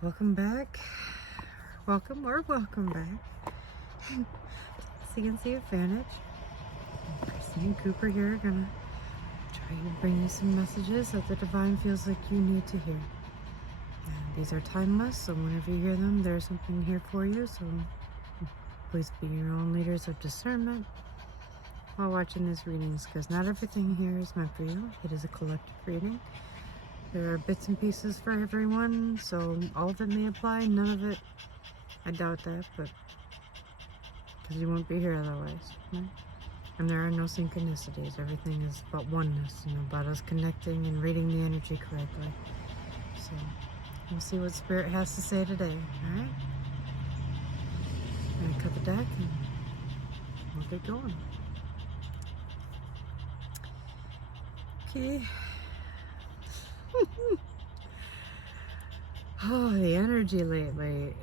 Welcome back. Welcome back. CNC Advantage. Christine Cooper here, gonna try to bring you some messages that the divine feels like you need to hear. And these are timeless, so whenever you hear them, there's something here for you. So please be your own leaders of discernment while watching these readings, because not everything here is meant for you. It is a collective reading. There are bits and pieces for everyone, so all of it may apply, none of it, I doubt that, but because you won't be here otherwise, right? And there are no synchronicities. Everything is about oneness, about us connecting and reading the energy correctly. So we'll see what Spirit has to say today, all right? I'm gonna cut the deck and we'll get going. Okay. Oh, the energy lately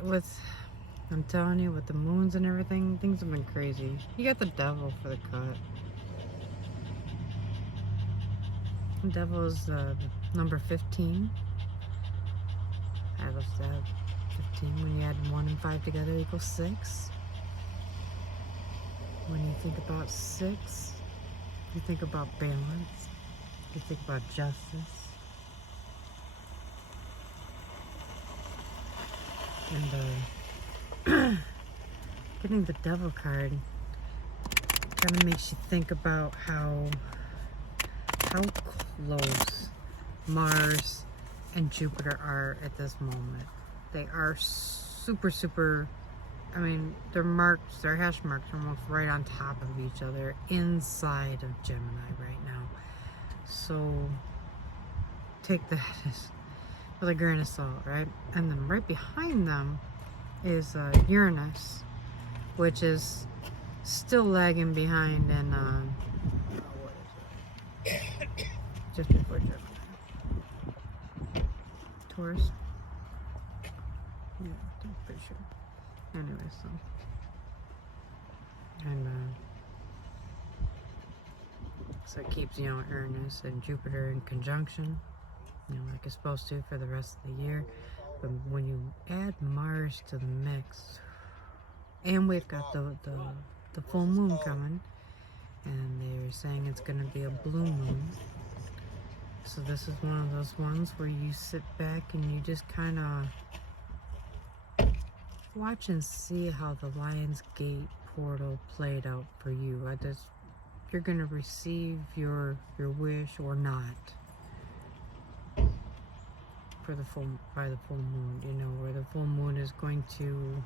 I'm telling you, with the moons and everything, things have been crazy. You got the devil for the cut. The devil is number 15. I love that. 15, when you add 1 and 5 together equals 6. When you think about 6, you think about balance. You think about justice. And getting the devil card kind of makes you think about how close Mars and Jupiter are at this moment. They are super, I mean, their hash marks are almost right on top of each other inside of Gemini right now. So take that with a grain of salt, right? And then right behind them is Uranus, which is still lagging behind, and just before Gemini. Taurus. Yeah, I'm pretty sure. Anyway, so it keeps, Uranus and Jupiter in conjunction, like it's supposed to for the rest of the year. But when you add Mars to the mix, and we've got the full moon coming, and they're saying it's going to be a blue moon. So this is one of those ones where you sit back and you just kind of watch and see how the Lion's Gate portal played out for you. You're going to receive your wish or not by the full moon, where the full moon is going to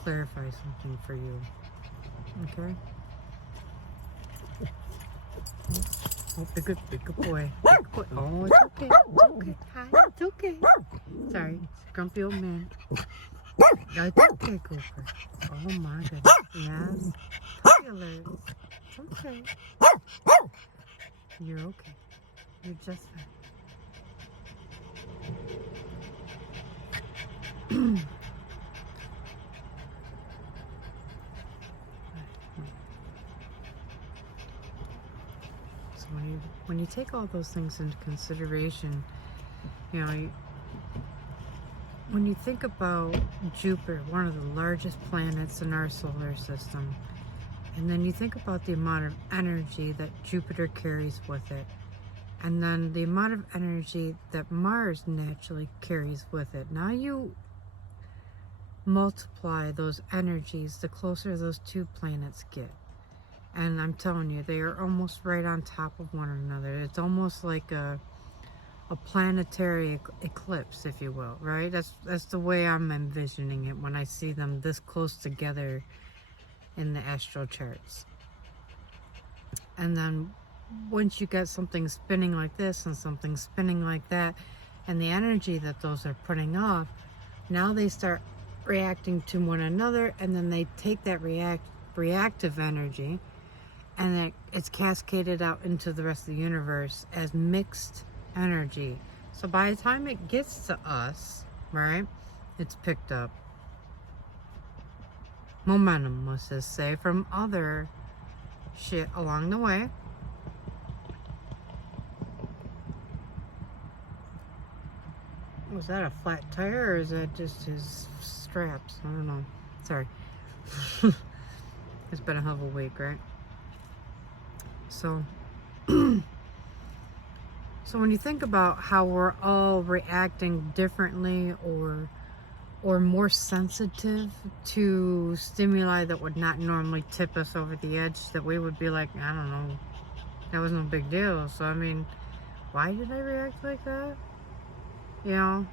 clarify something for you. Okay? Oh, be good boy. Big boy. Oh, it's okay. It's okay. Hi, it's okay. Sorry, grumpy old man. It's okay, Cooper. Oh my goodness. Yes. Puppy alert. It's okay. You're okay. You're just fine. So when you take all those things into consideration, when you think about Jupiter, one of the largest planets in our solar system, and then you think about the amount of energy that Jupiter carries with it, and then the amount of energy that Mars naturally carries with it. Now you multiply those energies the closer those two planets get. And I'm telling you, they are almost right on top of one another. It's almost like a planetary eclipse, if you will, right? That's the way I'm envisioning it when I see them this close together in the astral charts. And then once you get something spinning like this and something spinning like that, and the energy that those are putting off, now they start reacting to one another, and then they take that reactive energy, and then it's cascaded out into the rest of the universe as mixed energy. So by the time it gets to us, right, it's picked up momentum, let's just say, from other shit along the way. Was that a flat tire or is that just his straps? I don't know. Sorry. It's been a hell of a week, right? So, so when you think about how we're all reacting differently or more sensitive to stimuli that would not normally tip us over the edge, that we would be like, I don't know, that was no big deal. So I mean, why did I react like that? You know,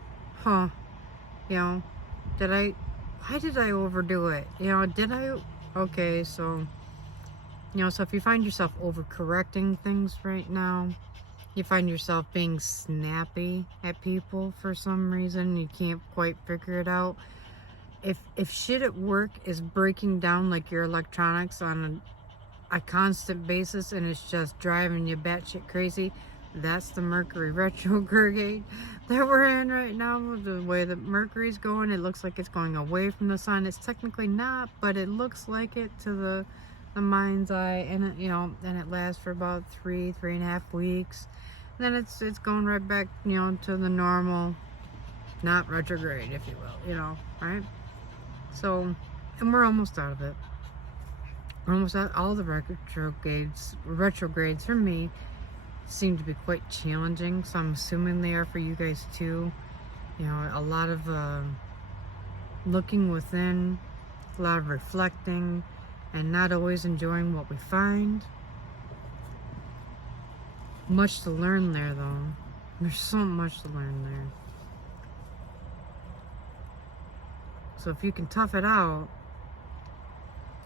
huh? You know, why did I overdo it? You know, okay, so, you know, so if you find yourself overcorrecting things right now, you find yourself being snappy at people for some reason, you can't quite figure it out. If shit at work is breaking down like your electronics on a constant basis and it's just driving you batshit crazy, that's the Mercury retrograde that we're in right now. The way that Mercury's going, it looks like it's going away from the sun. It's technically not, but it looks like it to the mind's eye, and it, you know, and it lasts for about 3.5 weeks. Then it's going right back, you know, to the normal, not retrograde, if you will, you know, right? So, and we're almost out of it. We're almost out. All the retrogrades for me seem to be quite challenging, so I'm assuming they are for you guys too. You know, a lot of looking within, a lot of reflecting, and not always enjoying what we find. Much to learn there, though. There's so much to learn there. So if you can tough it out,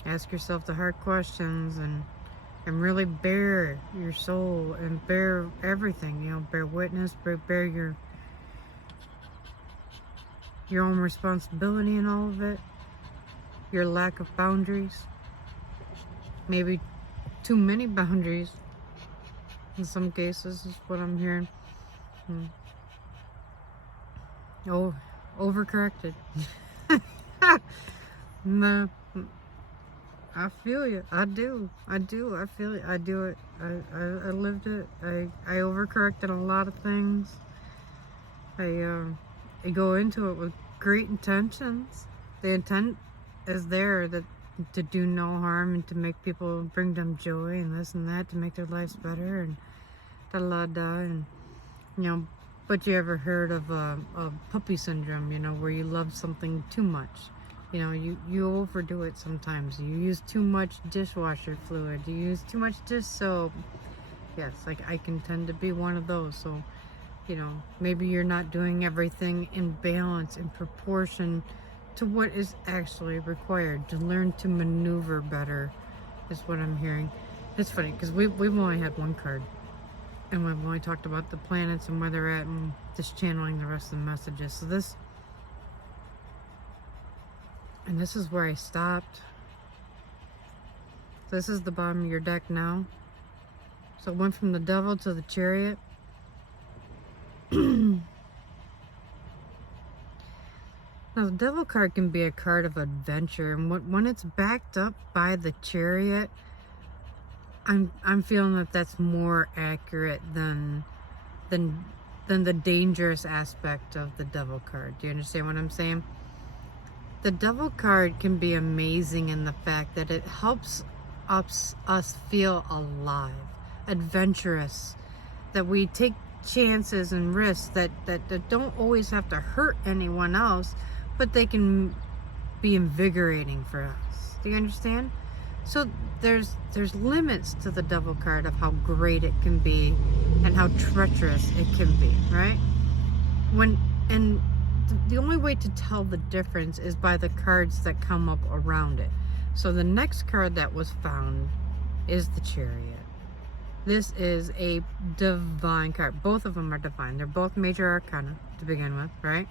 ask yourself the hard questions and really bare your soul and bear everything, you know, bear witness, bear your own responsibility in all of it, your lack of boundaries, maybe too many boundaries in some cases is what I'm hearing. Oh, overcorrected. No, I feel you. I do. I feel it. I do it. I lived it. I overcorrected a lot of things. I go into it with great intentions. The intent is there to do no harm and to make people, bring them joy and this and that, to make their lives better and da-la-da, and you know. But you ever heard of puppy syndrome? You know, where you love something too much. You know, you overdo it sometimes. You use too much dishwasher fluid. You use too much dish soap. Yes, like I can tend to be one of those. So, you know, maybe you're not doing everything in balance, in proportion to what is actually required to learn to maneuver better, is what I'm hearing. It's funny because we've only had one card, and we've only talked about the planets and where they're at, and just channeling the rest of the messages. So this is where I stopped. This is the bottom of your deck now. So it went from the Devil to the Chariot. Now the Devil card can be a card of adventure, and when it's backed up by the Chariot, I'm feeling that that's more accurate than the dangerous aspect of the Devil card. Do you understand what I'm saying? The Devil card can be amazing in the fact that it helps us feel alive, adventurous, that we take chances and risks that don't always have to hurt anyone else, but they can be invigorating for us. Do you understand? So there's limits to the Devil card of how great it can be and how treacherous it can be, right? The only way to tell the difference is by the cards that come up around it. So the next card that was found is the Chariot. This is a divine card. Both of them are divine. They're both major arcana to begin with, right?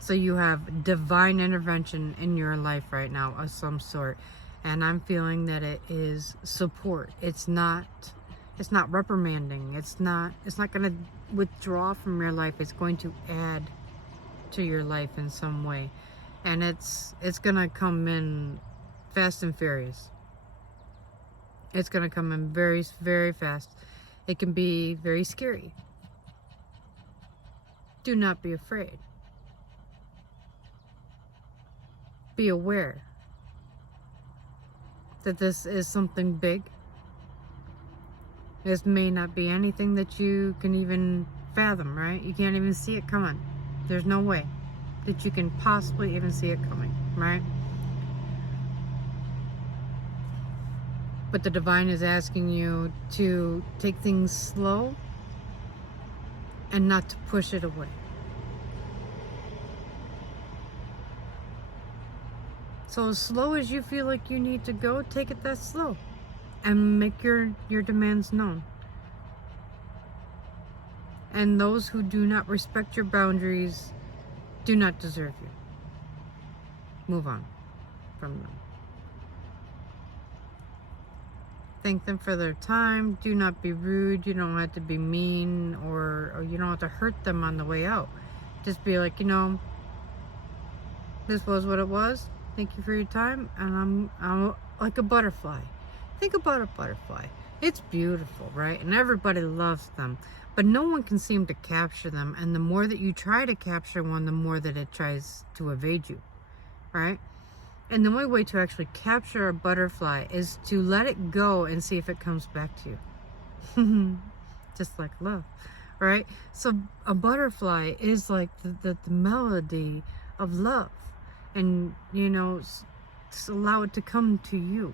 So you have divine intervention in your life right now of some sort. And I'm feeling that it is support. It's not reprimanding. It's not going to withdraw from your life. It's going to add to your life in some way, and it's gonna come in fast and furious. It's gonna come in very, very fast. It can be very scary. Do not be afraid. be aware that this is something big. This may not be anything that you can even fathom, right? You can't even see it coming. There's no way that you can possibly even see it coming, right? But the divine is asking you to take things slow and not to push it away. So as slow as you feel like you need to go, take it that slow and make your demands known. And those who do not respect your boundaries do not deserve you. Move on from them. Thank them for their time. Do not be rude. You don't have to be mean, or you don't have to hurt them on the way out. Just be like, this was what it was. Thank you for your time. And I'm like a butterfly. Think about a butterfly. It's beautiful, right? And everybody loves them. But no one can seem to capture them. And the more that you try to capture one, the more that it tries to evade you, right? And the only way to actually capture a butterfly is to let it go and see if it comes back to you. Just like love, right? So a butterfly is like the melody of love. And, just allow it to come to you.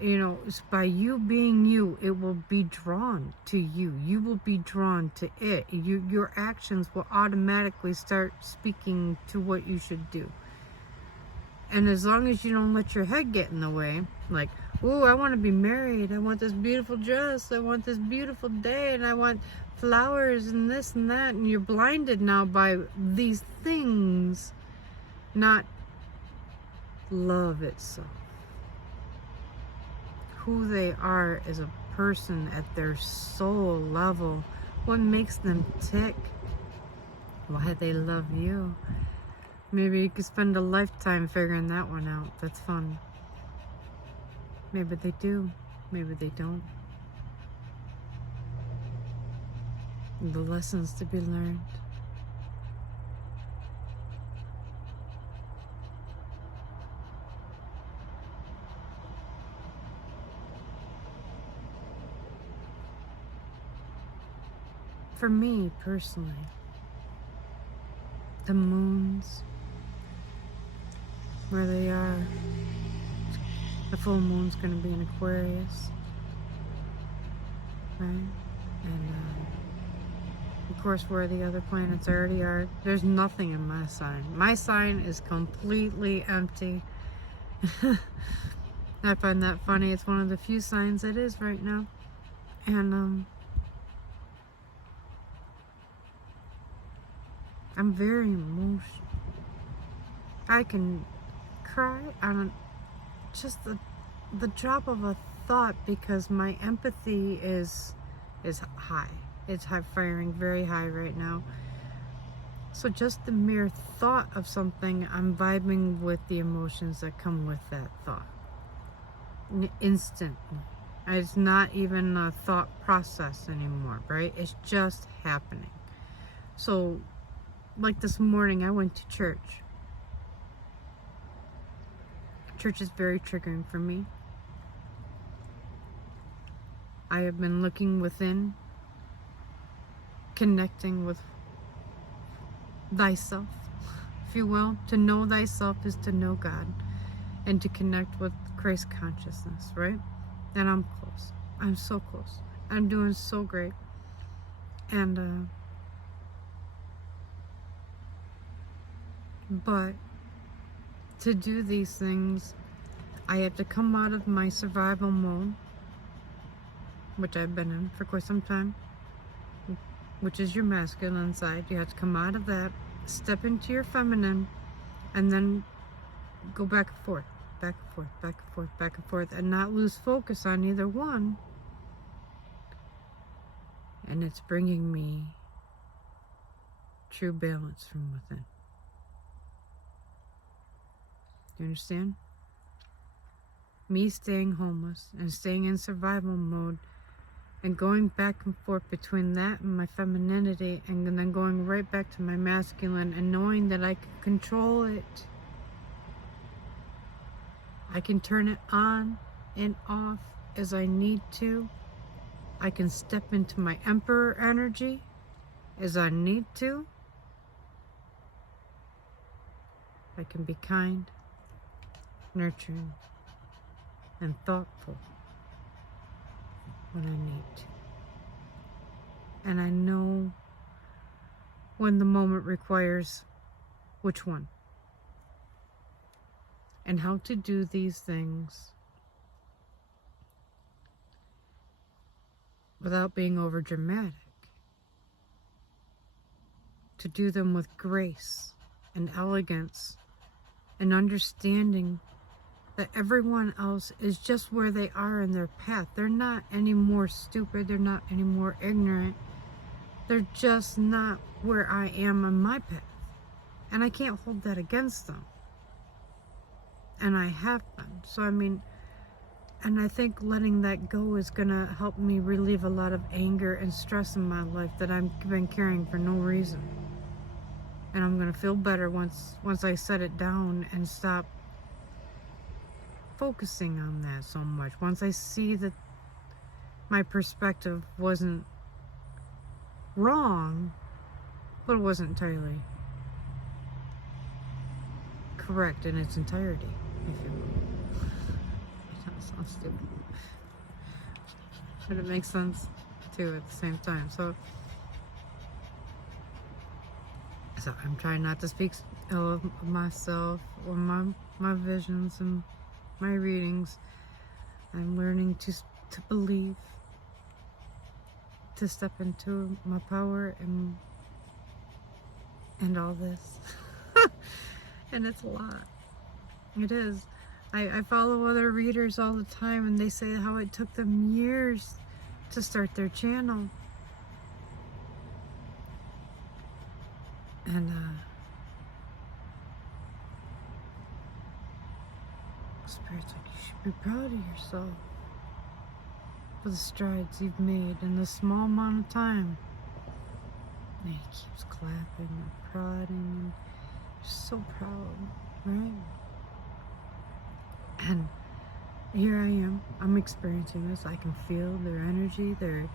It's by you being you, it will be drawn to you. You will be drawn to it. Your actions will automatically start speaking to what you should do. And as long as you don't let your head get in the way, like, oh, I want to be married, I want this beautiful dress, I want this beautiful day, and I want flowers and this and that, and you're blinded now by these things, not love itself. Who they are as a person at their soul level, what makes them tick, why they love you. Maybe you could spend a lifetime figuring that one out. That's fun. Maybe they do. Maybe they don't. The lessons to be learned. For me, personally, the moons, where they are, the full moon's going to be in Aquarius, right? And of course, where the other planets already are, there's nothing in my sign. My sign is completely empty. I find that funny. It's one of the few signs it is right now. And I'm very emotional. I can cry on just the drop of a thought, because my empathy is high. It's high firing, very high right now. So just the mere thought of something, I'm vibing with the emotions that come with that thought. Instantly. It's not even a thought process anymore, right? It's just happening. So like this morning, I went to church. Church is very triggering for me. I have been looking within, connecting with thyself, if you will. To know thyself is to know God, and to connect with Christ consciousness, right? And I'm close. I'm so close. I'm doing so great. And but to do these things, I have to come out of my survival mode, which I've been in for quite some time, which is your masculine side. You have to come out of that, step into your feminine, and then go back and forth, back and forth, back and forth, back and forth, and not lose focus on either one. And it's bringing me true balance from within. You understand? Me staying homeless and staying in survival mode and going back and forth between that and my femininity, and then going right back to my masculine, and knowing that I can control it. I can turn it on and off as I need to. I can step into my Emperor energy as I need to. I can be kind, nurturing, and thoughtful when I need to. And I know when the moment requires which one. And how to do these things without being over dramatic. To do them with grace and elegance and understanding that everyone else is just where they are in their path. They're not any more stupid. They're not any more ignorant. They're just not where I am on my path. And I can't hold that against them. And I have been. So, I mean, and I think letting that go is going to help me relieve a lot of anger and stress in my life that I've been carrying for no reason. And I'm going to feel better once I set it down and stop focusing on that so much. Once I see that my perspective wasn't wrong, but it wasn't entirely correct in its entirety, if you will. That sounds stupid, but it makes sense too at the same time. So I'm trying not to speak ill of myself or my visions and my readings. I'm learning to believe, to step into my power and all this. And it's a lot. It is. I follow other readers all the time, and they say how it took them years to start their channel. And Spirit's like, you should be proud of yourself for the strides you've made in this small amount of time. And he keeps clapping and prodding, and so proud, right? And here I am. I'm experiencing this. I can feel their energy, their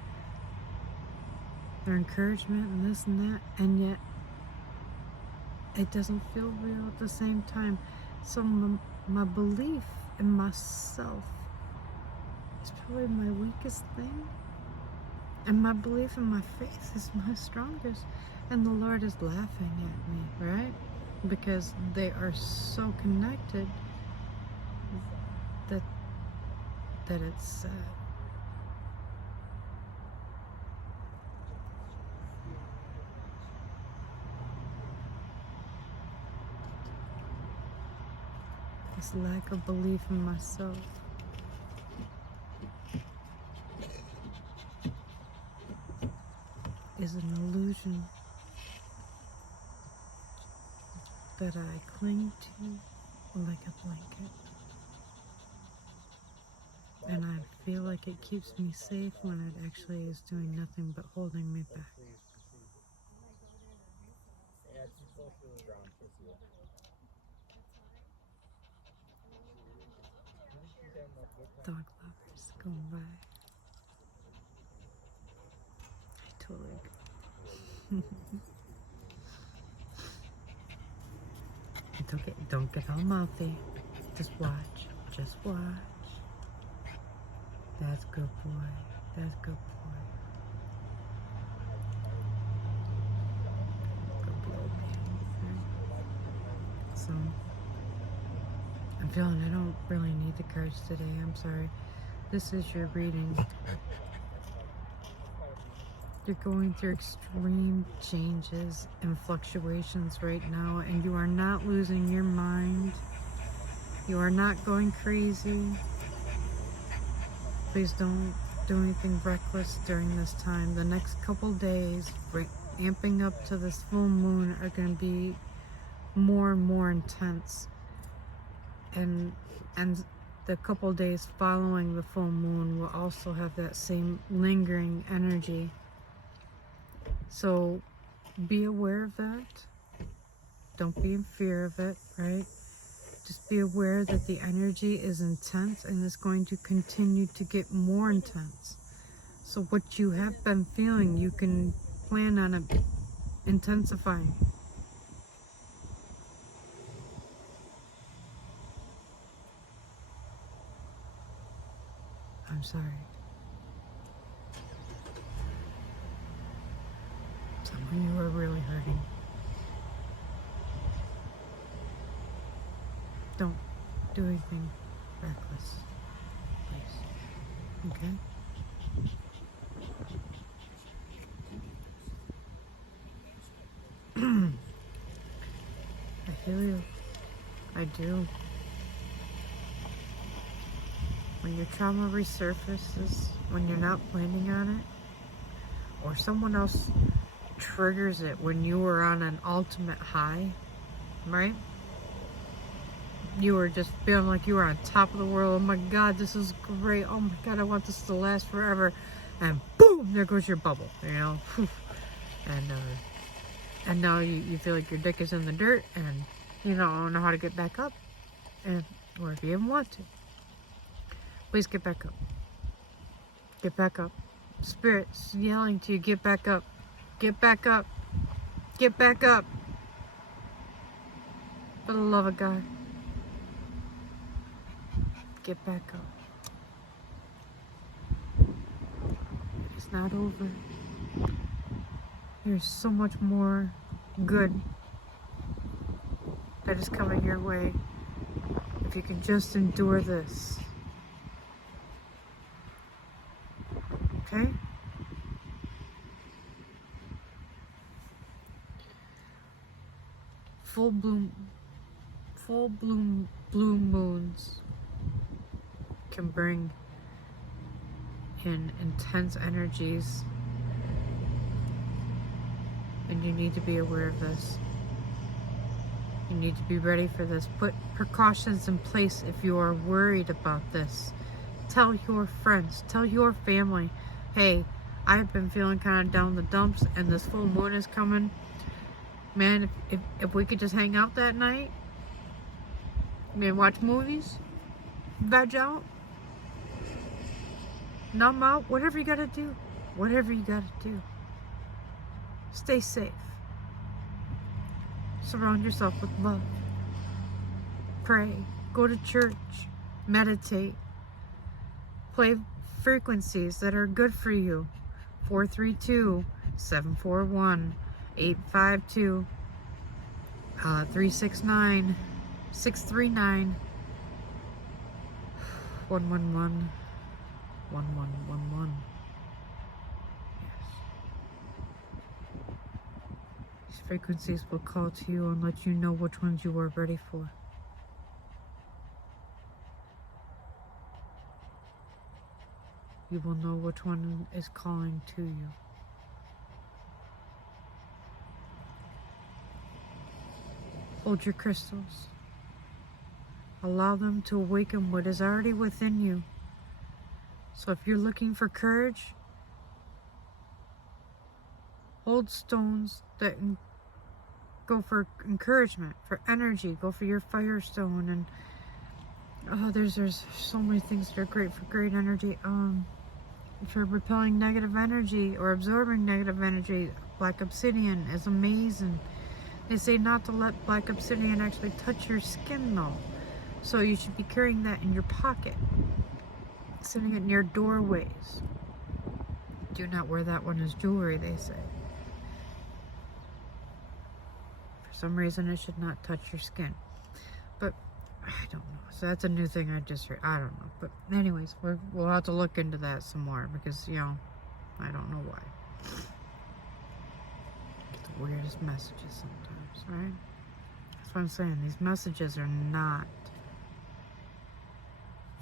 encouragement, and this and that, and yet it doesn't feel real at the same time. So my belief in myself is probably my weakest thing, and my belief in my faith is my strongest. And the Lord is laughing at me, right? Because they are so connected that it's sad. This lack of belief in myself is an illusion that I cling to like a blanket. And I feel like it keeps me safe when it actually is doing nothing but holding me back. Dog lovers going by. I totally agree. Don't get all mouthy. Just watch. Just watch. That's good boy. That's good boy. Good boy. So I'm feeling I don't really need the cards today. I'm sorry. This is your reading. You're going through extreme changes and fluctuations right now, and you are not losing your mind. You are not going crazy. Please don't do anything reckless during this time. The next couple days, amping up to this full moon, are going to be more and more intense. And the couple days following the full moon will also have that same lingering energy. So be aware of that. Don't be in fear of it, right? Just be aware that the energy is intense and it's going to continue to get more intense. So what you have been feeling, you can plan on it intensifying. I'm sorry. Some of you are really hurting. Don't do anything reckless, please. Okay? I feel you. I do. When your trauma resurfaces, when you're not planning on it, or someone else triggers it when you were on an ultimate high, right? You were just feeling like you were on top of the world. Oh my God, this is great. Oh my God, I want this to last forever. And boom, there goes your bubble, you know? And now you feel like your dick is in the dirt and you don't know how to get back up. Or if you even want to, please get back up. Get back up. Spirit's yelling to you, get back up. Get back up. Get back up. For the love of God. Get back up. It's not over. There's so much more good that is coming your way if you can just endure this. Okay? Full bloom moons can bring in intense energies, and you need to be aware of this. You need to be ready for this. Put precautions in place if you are worried about this. Tell your friends, tell your family, hey, I've been feeling kind of down the dumps and this full moon is coming. Man, if we could just hang out that night, maybe watch movies, veg out, numb out, whatever you gotta do. Whatever you gotta do. Stay safe. Surround yourself with love. Pray. Go to church. Meditate. Play frequencies that are good for you. 432-741-852. 369-639. 111. 1111. These frequencies will call to you and let you know which ones you are ready for. You will know which one is calling to you. Hold your crystals. Allow them to awaken what is already within you. So if you're looking for courage, hold stones that go for encouragement, for energy. Go for your firestone, and there's so many things that are great for great energy. If you're repelling negative energy or absorbing negative energy, black obsidian is amazing. They say not to let black obsidian actually touch your skin though, so you should be carrying that in your pocket, sitting it near doorways. Do not wear that one as jewelry, they say. For some reason it should not touch your skin, but I don't know. So that's a new thing I just heard. I don't know. But anyways, we'll have to look into that some more because, you know, I don't know why. Get the weirdest messages sometimes, right? That's what I'm saying. These messages are not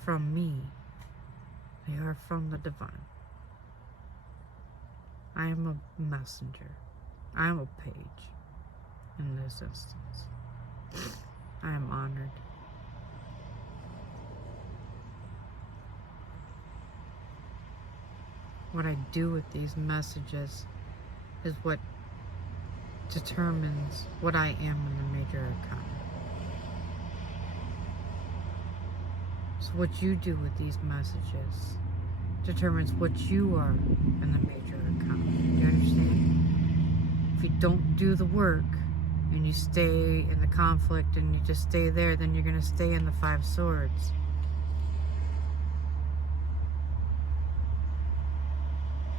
from me. They are from the divine. I am a messenger. I am a page in this instance. I am honored. What I do with these messages is what determines what I am in the major arcana. So what you do with these messages determines what you are in the major arcana. Do you understand? If you don't do the work and you stay in the conflict and you just stay there, then you're going to stay in the Five Swords.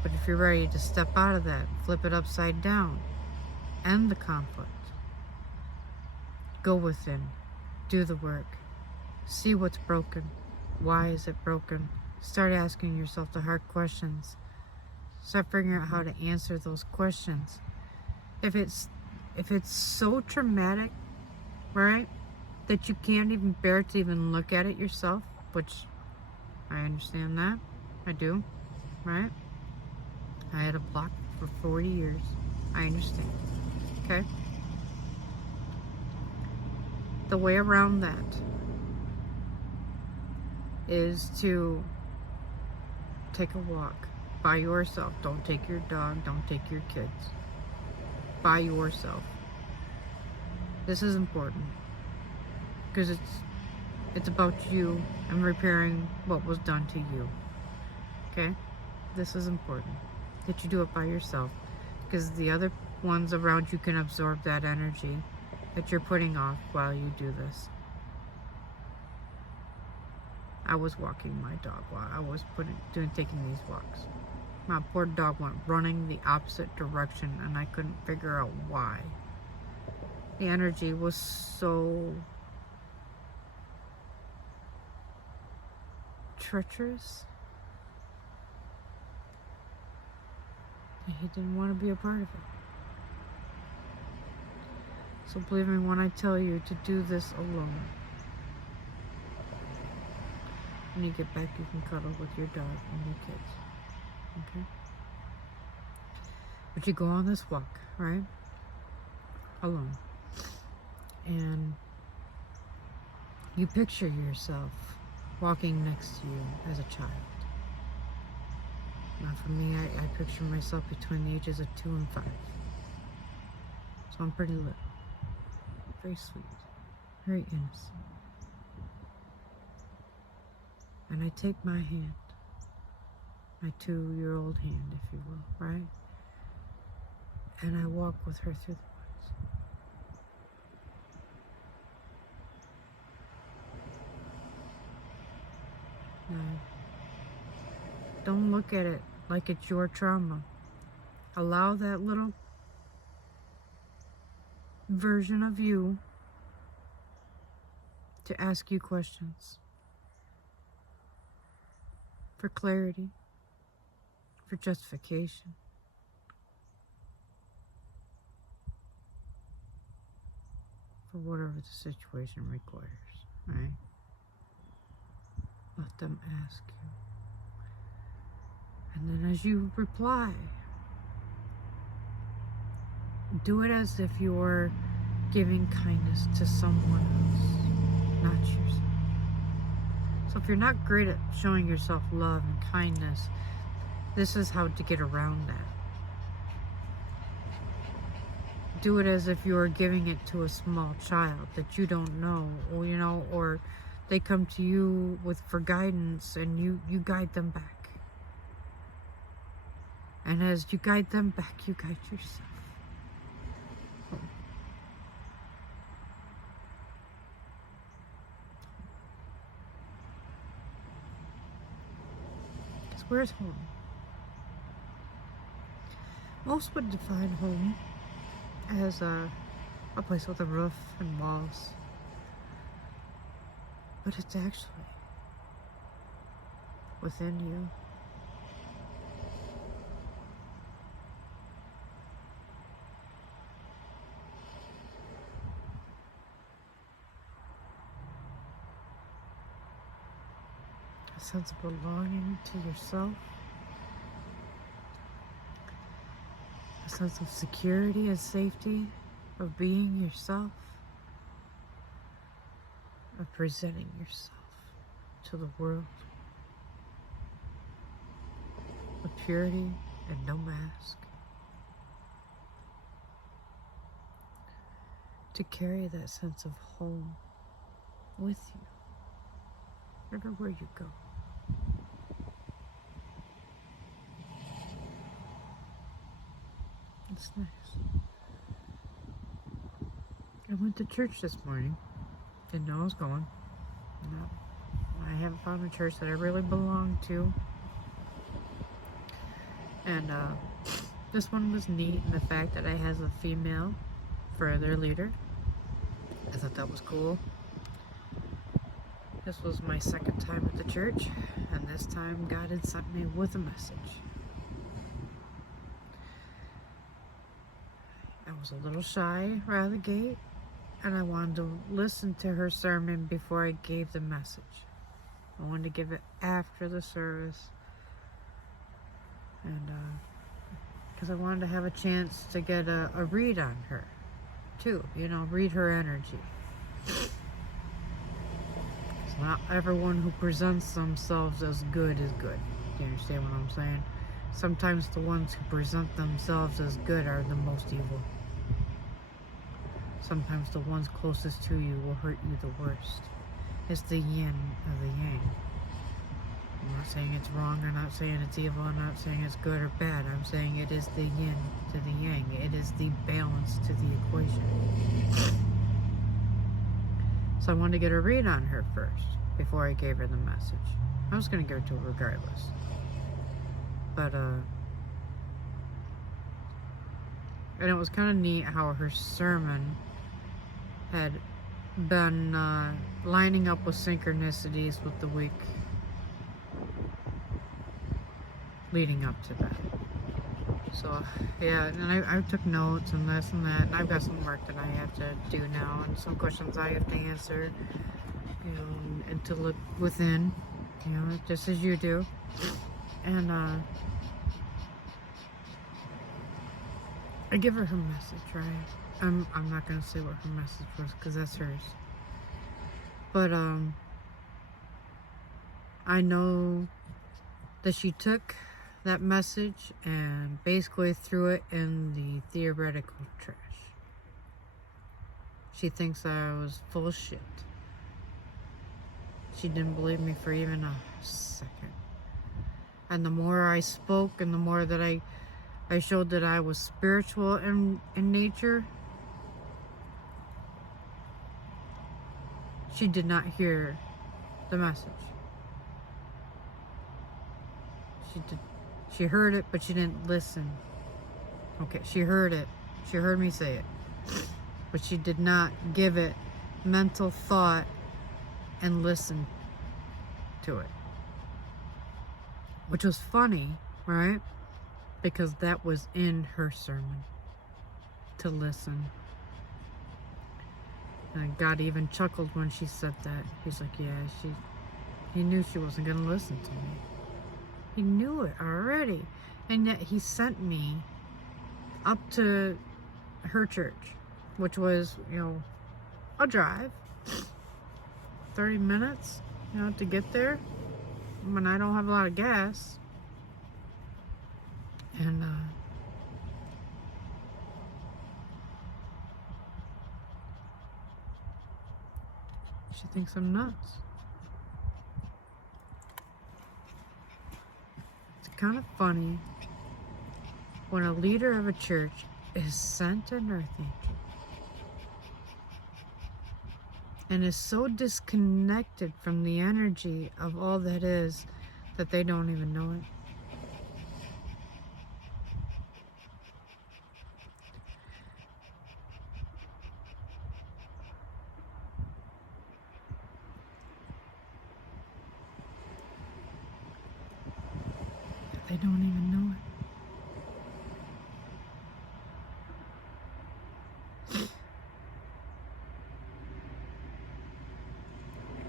But if you're ready to step out of that, flip it upside down, end the conflict, go within, do the work, see what's broken, why is it broken, start asking yourself the hard questions, start figuring out how to answer those questions. If it's so traumatic, right, that you can't even bear to even look at it yourself, which I understand that, I do, right? I had a block for 40 years. I understand. Okay? The way around that is to take a walk by yourself. Don't take your dog. Don't take your kids. By yourself. This is important because it's about you and repairing what was done to you. Okay? This is important that you do it by yourself, because the other ones around you can absorb that energy that you're putting off while you do this. I was walking my dog while I was taking these walks. My poor dog went running the opposite direction and I couldn't figure out why. The energy was so treacherous. He didn't want to be a part of it. So believe me when I tell you to do this alone. When you get back, you can cuddle with your dog and your kids. Okay? But you go on this walk, right? Alone. And you picture yourself walking next to you as a child. Now for me, I picture myself between the ages of 2 and 5. So I'm pretty little. Very sweet. Very innocent. And I take my hand, my 2-year-old hand, if you will, right? And I walk with her through the woods. Now, don't look at it like it's your trauma. Allow that little version of you to ask you questions for clarity, for justification, for whatever the situation requires, right? Let them ask you. And then as you reply, do it as if you're giving kindness to someone else, not yourself. So if you're not great at showing yourself love and kindness, this is how to get around that. Do it as if you're giving it to a small child that you don't know, or or they come to you for guidance and you guide them back. And as you guide them back, you guide yourself. Because where's home? Most would define home as a place with a roof and walls. But it's actually within you. A sense of belonging to yourself. A sense of security and safety, of being yourself, of presenting yourself to the world with purity and no mask. To carry that sense of home with you. everywhere you go. It's nice. I went to church this morning. Didn't know I was going. No. I haven't found a church that I really belong to. And this one was neat in the fact that it has a female for their leader. I thought that was cool. This was my second time at the church, and this time God had sent me with a message. I was a little shy right out of the gate, and I wanted to listen to her sermon before I gave the message. I wanted to give it after the service, and because I wanted to have a chance to get a read on her too, you know, read her energy. It's not everyone who presents themselves as good is good. Do you understand what I'm saying? Sometimes the ones who present themselves as good are the most evil. Sometimes the ones closest to you will hurt you the worst. It's the yin of the yang. I'm not saying it's wrong, I'm not saying it's evil, I'm not saying it's good or bad. I'm saying it is the yin to the yang. It is the balance to the equation. So I wanted to get a read on her first before I gave her the message. I was going to give it to her regardless. But, and it was kind of neat how her sermon had been lining up with synchronicities with the week leading up to that. So, yeah, and I took notes and this and that, and I've got some work that I have to do now, and some questions I have to answer, you know, and to look within, you know, just as you do. And, I give her her message, right? I'm not going to say what her message was, because that's hers. But, I know that she took that message and basically threw it in the theoretical trash. She thinks I was full of shit. She didn't believe me for even a second. And the more I spoke and the more that I showed that I was spiritual in nature, she did not hear the message. She heard it, but she didn't listen. Okay, she heard it. She heard me say it. But she did not give it mental thought and listen to it. Which was funny, right? Because that was in her sermon. To listen. And God even chuckled when she said that. He's like, yeah, he knew she wasn't going to listen to me. He knew it already. And yet he sent me up to her church, which was, you know, a drive. 30 minutes, you know, to get there when I don't have a lot of gas. And, she thinks I'm nuts. Kind of funny when a leader of a church is sent an earth angel and is so disconnected from the energy of all that is that they don't even know it. They don't even know it.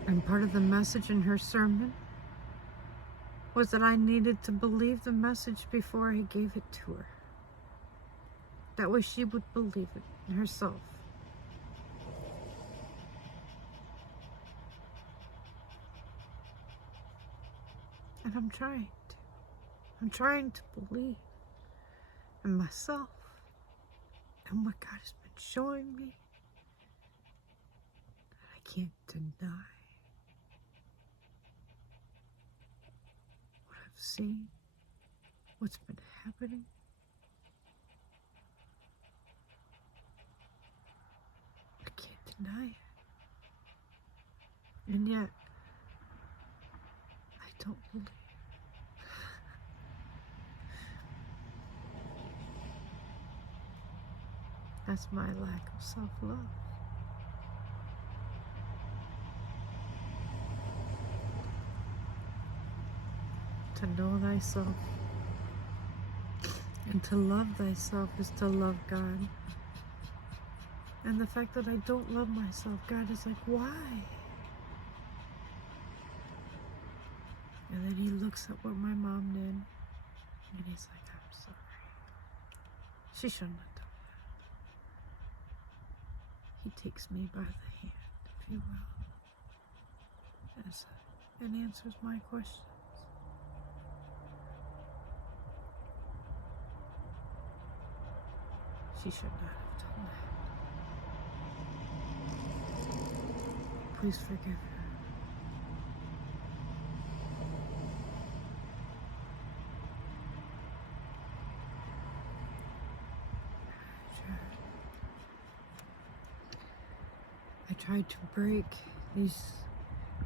And part of the message in her sermon was that I needed to believe the message before I gave it to her. That way she would believe it herself. And I'm trying to. I'm trying to believe in myself and what God has been showing me that I can't deny. seen, what's been happening. I can't deny it. And yet, I don't believe. That's my lack of self-love. To know thyself and to love thyself is to love God. And the fact that I don't love myself, God is like, why? And then he looks at what my mom did, and he's like, I'm sorry. She shouldn't have done that. He takes me by the hand, if you will, and answers my questions. She should not have done that. Please forgive her. I tried to break these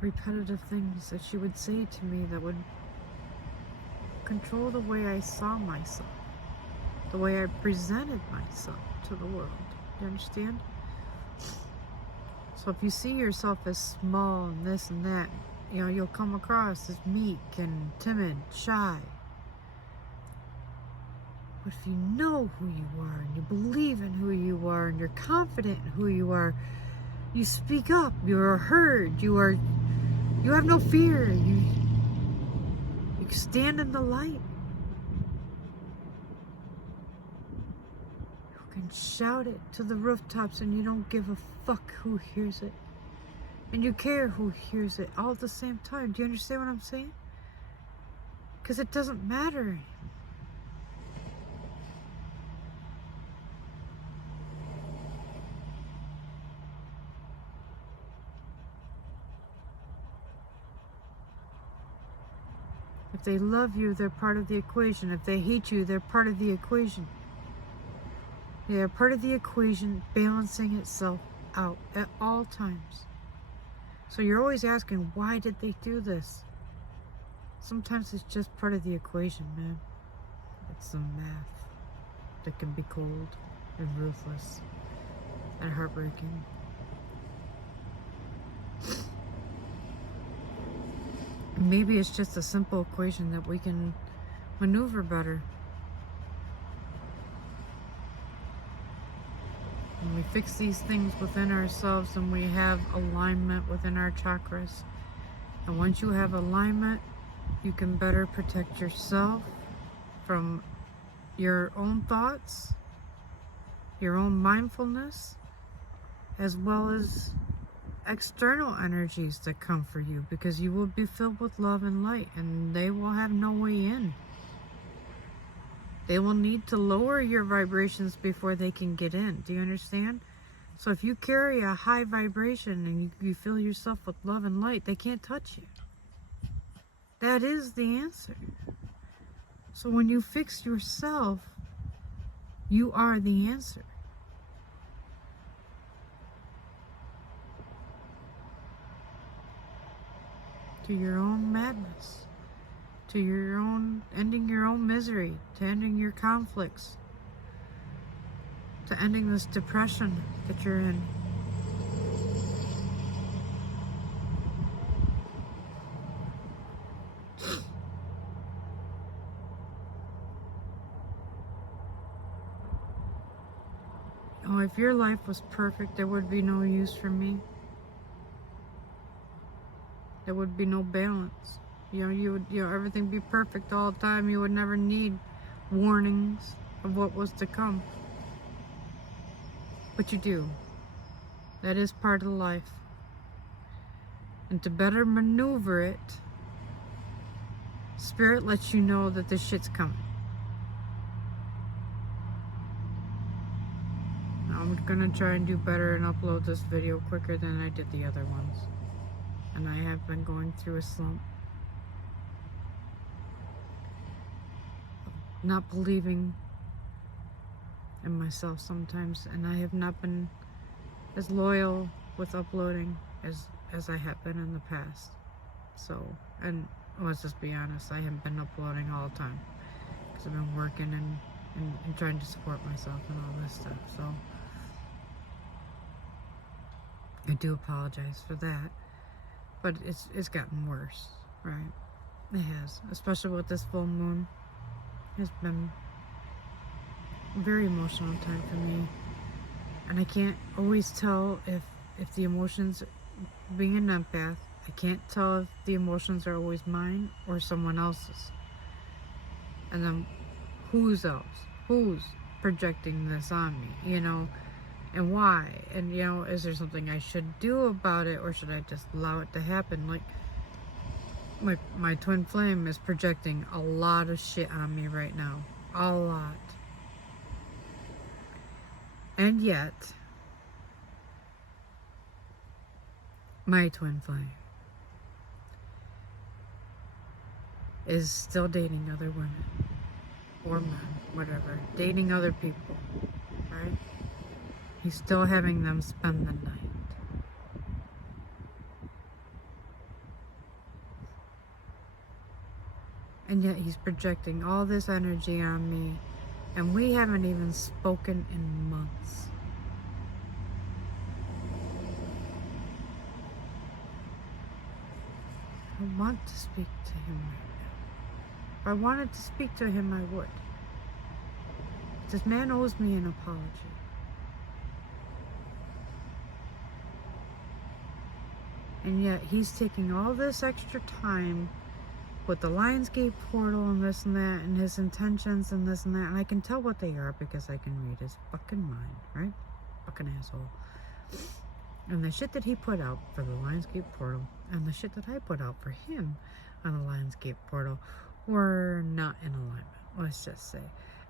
repetitive things that she would say to me that would control the way I saw myself, the way I presented myself to the world. You understand? So if you see yourself as small and this and that, you know, you'll come across as meek and timid, shy. But if you know who you are and you believe in who you are and you're confident in who you are, you speak up, you are heard, you have no fear, you stand in the light. You can shout it to the rooftops and you don't give a fuck who hears it. And you care who hears it all at the same time. Do you understand what I'm saying? Because it doesn't matter anymore. If they love you, they're part of the equation. If they hate you, they're part of the equation. They are part of the equation, balancing itself out at all times. So you're always asking, why did they do this? Sometimes it's just part of the equation, man. It's some math that can be cold and ruthless and heartbreaking. Maybe it's just a simple equation that we can maneuver better. When we fix these things within ourselves and we have alignment within our chakras. And once you have alignment, you can better protect yourself from your own thoughts, your own mindfulness, as well as external energies that come for you, because you will be filled with love and light and they will have no way in. They will need to lower your vibrations before they can get in. Do you understand? So if you carry a high vibration and you fill yourself with love and light, they can't touch you. That is the answer. So when you fix yourself, you are the answer. To your own madness, to your own ending your own misery, to ending your conflicts, to ending this depression that you're in. Oh, if your life was perfect, there would be no use for me. There would be no balance. You would everything be perfect all the time. You would never need warnings of what was to come. But you do. That is part of life. And to better maneuver it, Spirit lets you know that this shit's coming. I'm gonna try and do better and upload this video quicker than I did the other ones. And I have been going through a slump. not believing in myself sometimes, and I have not been as loyal with uploading as I have been in the past. So, and let's just be honest, I haven't been uploading all the time because I've been working and trying to support myself and all this stuff. So I do apologize for that, but it's gotten worse, right? It has, especially with this full moon. It's been a very emotional time for me, and I can't always tell if the emotions, being an empath, I can't tell if the emotions are always mine or someone else's. And then who's else? Who's projecting this on me, you know? And why? And, you know, is there something I should do about it, or should I just allow it to happen? Like, my twin flame is projecting a lot of shit on me right now. A lot. And yet, my twin flame is still dating other women. Or men, whatever. Dating other people. Right? He's still having them spend the night. And yet he's projecting all this energy on me, and we haven't even spoken in months. I want to speak to him right now. If I wanted to speak to him, I would. This man owes me an apology. And yet he's taking all this extra time with the Lionsgate portal and this and that, and his intentions and this and that, and I can tell what they are because I can read his fucking mind, right? Fucking asshole. And the shit that he put out for the Lionsgate portal and the shit that I put out for him on the Lionsgate portal were not in alignment, let's just say.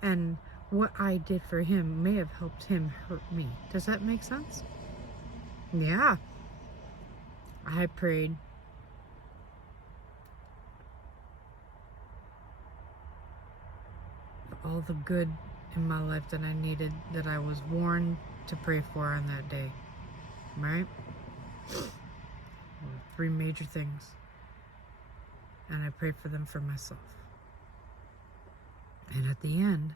And what I did for him may have helped him hurt me. Does that make sense? Yeah. I prayed all the good in my life that I needed, that I was warned to pray for on that day, right? 3 major things, and I prayed for them for myself. And at the end,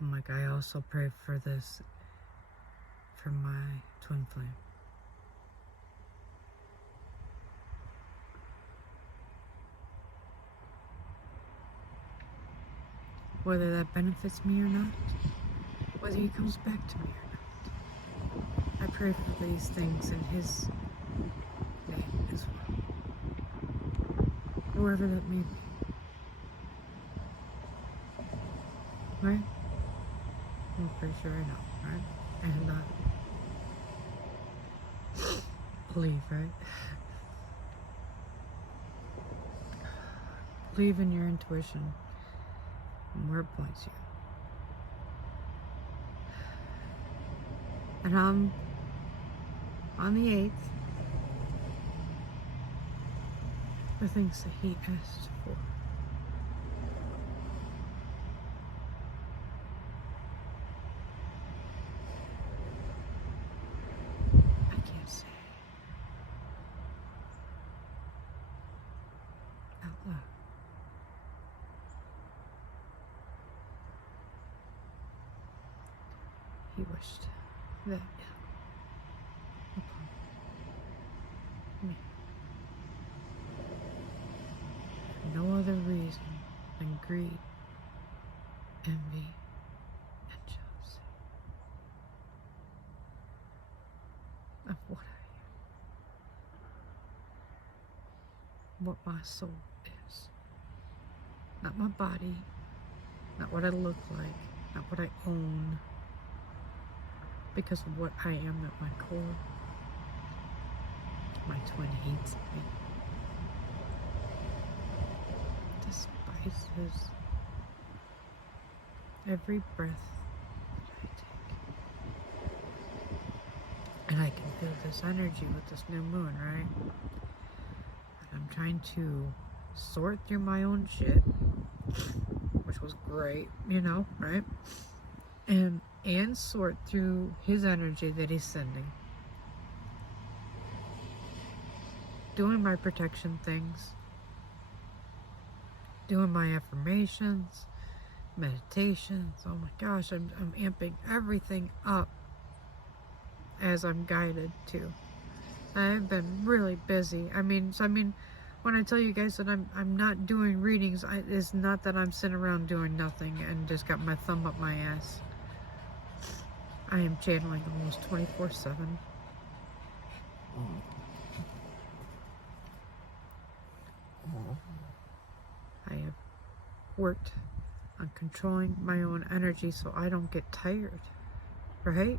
I'm like, I also pray for this for my twin flame. Whether that benefits me or not, whether he comes back to me or not, I pray for these things in his name as well. Whoever that may be. Right? I'm pretty sure I know, right? And believe, right? Believe in your intuition and where it points you. And on the 8th, the things that he asked for. I can't say out loud. He wished that upon me. For no other reason than greed, envy, and jealousy of what I am, what my soul is. Not my body, not what I look like, not what I own, because of what I am at my core. My twin hates me, despises every breath that I take. And I can feel this energy with this new moon, right? And I'm trying to sort through my own shit, which which was great, you know, right? And sort through his energy that he's sending. Doing my protection things. Doing my affirmations, meditations. Oh my gosh, I'm amping everything up as I'm guided to. I've been really busy. I mean, when I tell you guys that I'm not doing readings, it's not that I'm sitting around doing nothing and just got my thumb up my ass. I am channeling almost 24/7. I have worked on controlling my own energy so I don't get tired, right?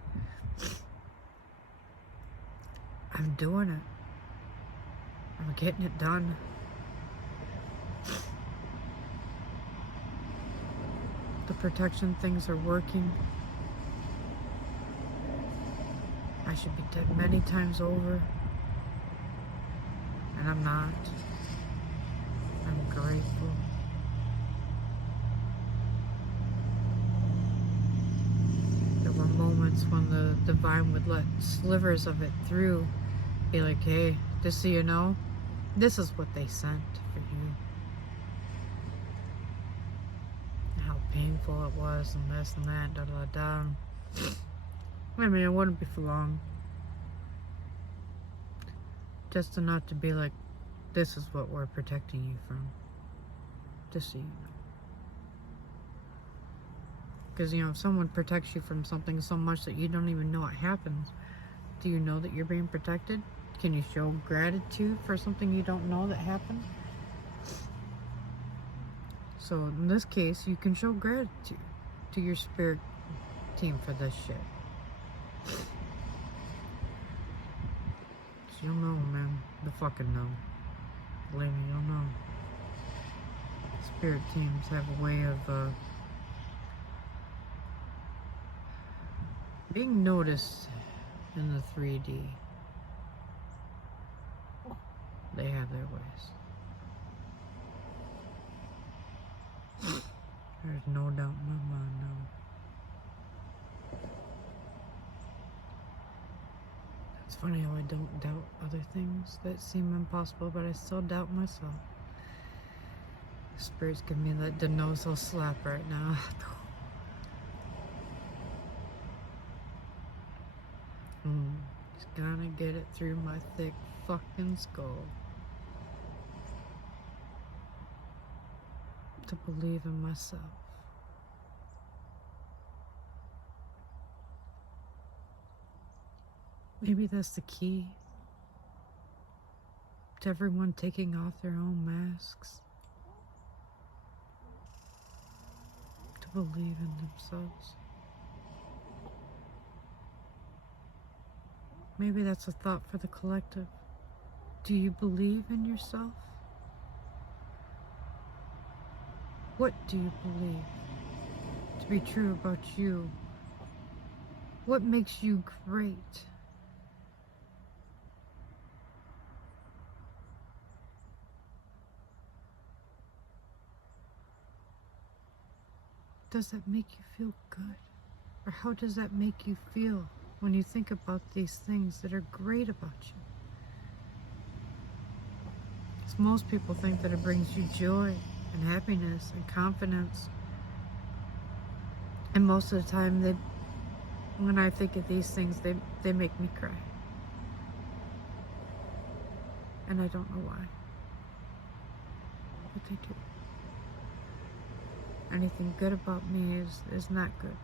I'm doing it. I'm getting it done. The protection things are working. I should be dead many times over. And I'm not. I'm grateful. There were moments when the divine would let slivers of it through. Be like, hey, just so you know, this is what they sent for you. How painful it was, and this and that, da da da. I mean, it wouldn't be for long. Just enough to be like, this is what we're protecting you from. Just so you know. Because, you know, if someone protects you from something so much that you don't even know it happens, do you know that you're being protected? Can you show gratitude for something you don't know that happened? So in this case, you can show gratitude to your spirit team for this shit. So you'll know, man. You'll fucking know. Believe me, you'll know. Spirit teams have a way of being noticed in the 3D. They have their ways. There's no doubt in my mind now. It's funny how I don't doubt other things that seem impossible, but I still doubt myself. Spirit's giving me that DeNozo slap right now. He's gonna get it through my thick fucking skull. To believe in myself. Maybe that's the key to everyone taking off their own masks. To believe in themselves. Maybe that's a thought for the collective. Do you believe in yourself? What do you believe to be true about you? What makes you great? Does that make you feel good? Or how does that make you feel when you think about these things that are great about you? Because most people think that it brings you joy and happiness and confidence. And most of the time, when I think of these things, they make me cry. And I don't know why. But they do. Anything good about me is not good.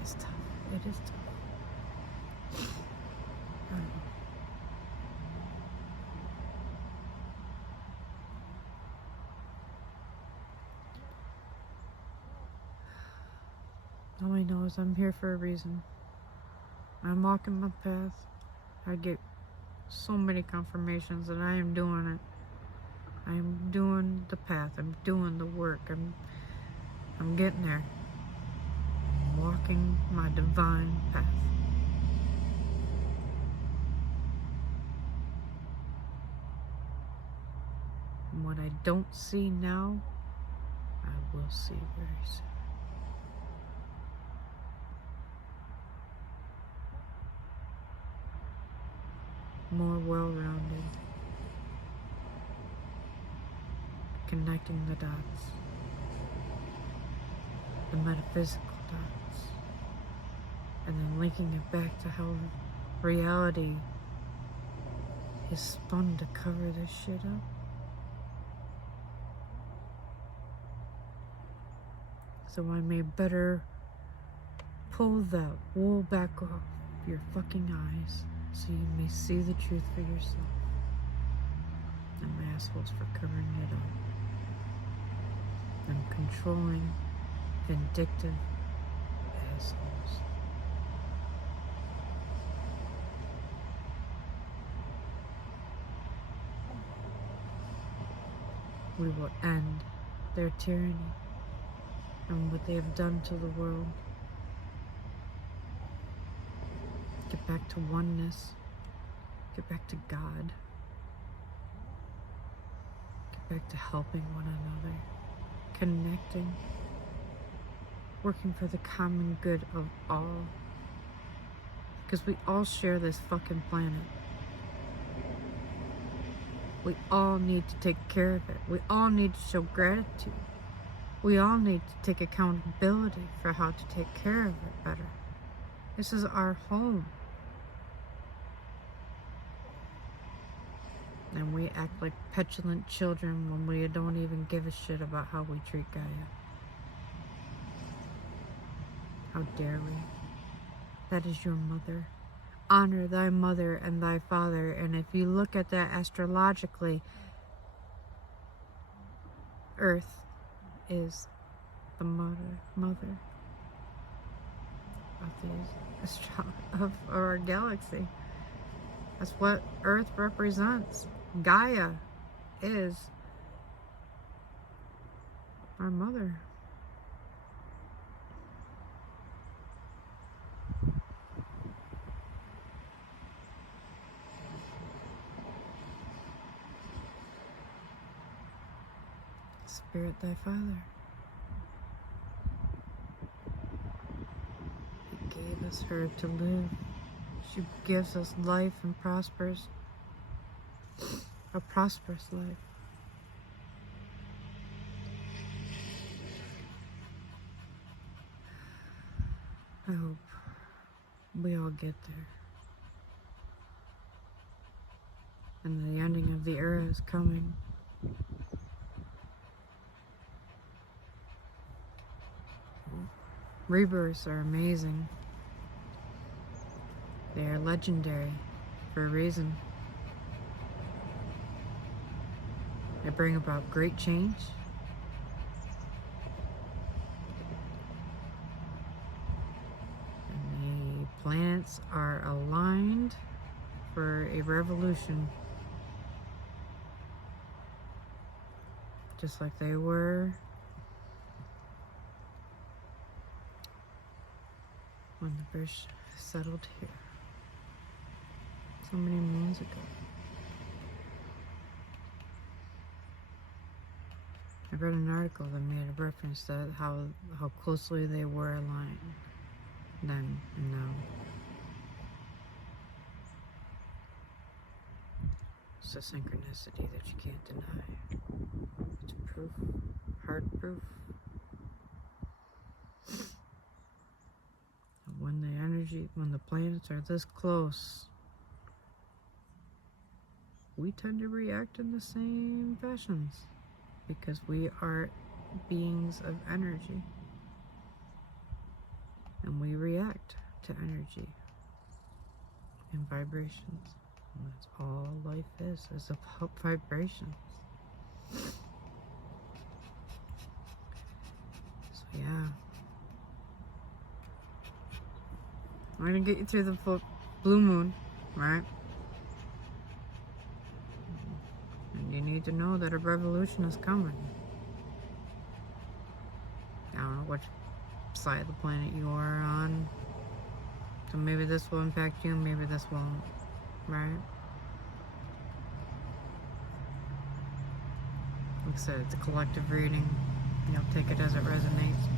It's tough. It is tough. All I know is I'm here for a reason. I'm walking my path. I get so many confirmations that I am doing it. I am doing the path. I'm doing the work. I'm getting there. I'm walking my divine path. what I don't see now, I will see very soon. More well-rounded, connecting the dots, the metaphysical dots, and then linking it back to how reality is spun to cover this shit up. So I may better pull that wool back off your fucking eyes so you may see the truth for yourself. And my assholes for covering it up. I'm controlling, vindictive assholes. We will end their tyranny and what they have done to the world. Get back to oneness. Get back to God. Get back to helping one another. Connecting. Working for the common good of all. Because we all share this fucking planet. We all need to take care of it. We all need to show gratitude. We all need to take accountability for how to take care of it better. This is our home. And we act like petulant children when we don't even give a shit about how we treat Gaia. How dare we? That is your mother. Honor thy mother and thy father. And if you look at that astrologically, Earth is the mother of our galaxy. That's what Earth represents. Gaia is our mother. Spirit thy father. He gave us her to live. She gives us life and prospers. A prosperous life. I hope we all get there. And the ending of the era is coming. Rebirths are amazing. They are legendary for a reason. They bring about great change. And the planets are aligned for a revolution. Just like they were when the British settled here so many moons ago. I read an article that made a reference to how closely they were aligned then and now. It's a synchronicity that you can't deny. It's proof, hard proof. When the planets are this close, we tend to react in the same fashions because we are beings of energy and we react to energy and vibrations. And that's all life is about vibrations. So yeah. We're gonna get you through the full blue moon, right? And you need to know that a revolution is coming. I don't know which side of the planet you are on. So maybe this will impact you, maybe this won't, right? Like I said, it's a collective reading. You know, take it as it resonates.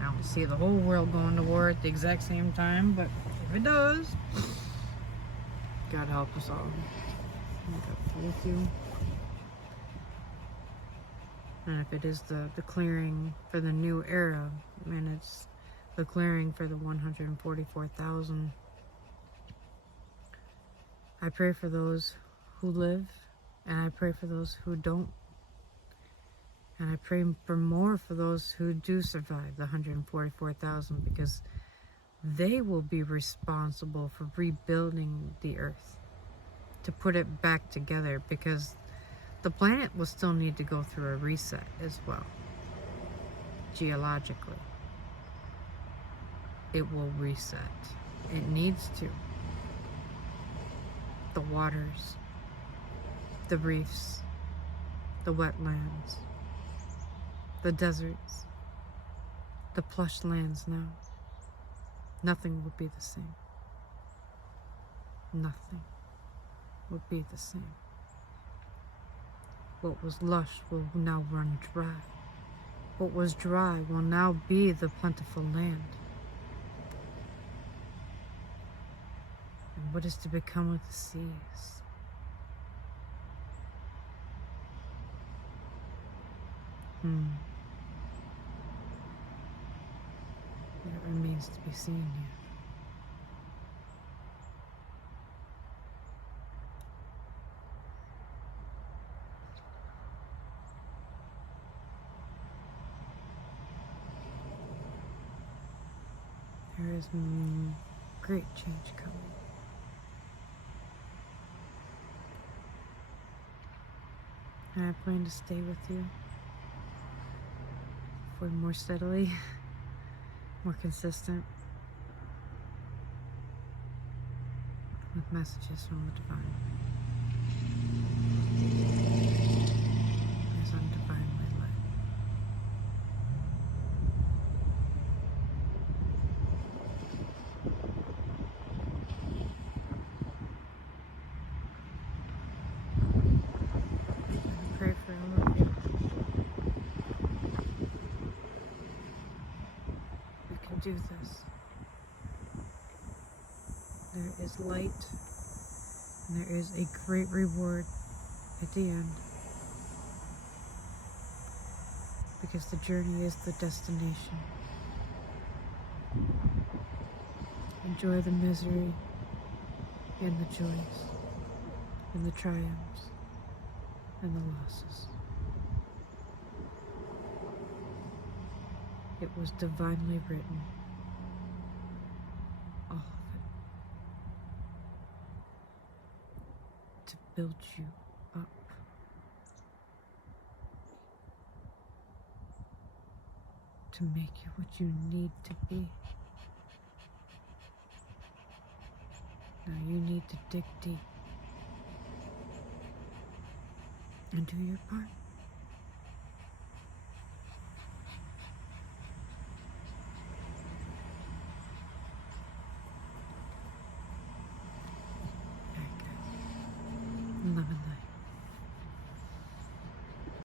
I don't see the whole world going to war at the exact same time, but if it does, God help us all. With you. And if it is the clearing for the new era, and it's the clearing for the 144,000, I pray for those who live, and I pray for those who don't. And I pray for more for those who do survive the 144,000, because they will be responsible for rebuilding the earth, to put it back together, because the planet will still need to go through a reset as well. Geologically, it will reset. It needs to. The waters, the reefs, the wetlands, the deserts, the plush lands now. Nothing will be the same. Nothing will be the same. What was lush will now run dry. What was dry will now be the plentiful land. And what is to become of the seas? It remains to be seen here. There is great change coming. And I plan to stay with you for more steadily, more consistent, with messages from the divine. As I'm divinely led. I pray for all of you. We can do this. There is light, and there is a great reward at the end, because the journey is the destination. Enjoy the misery and the joys and the triumphs and the losses. It was divinely written, all of it, to build you up, to make you what you need to be. Now you need to dig deep and do your part.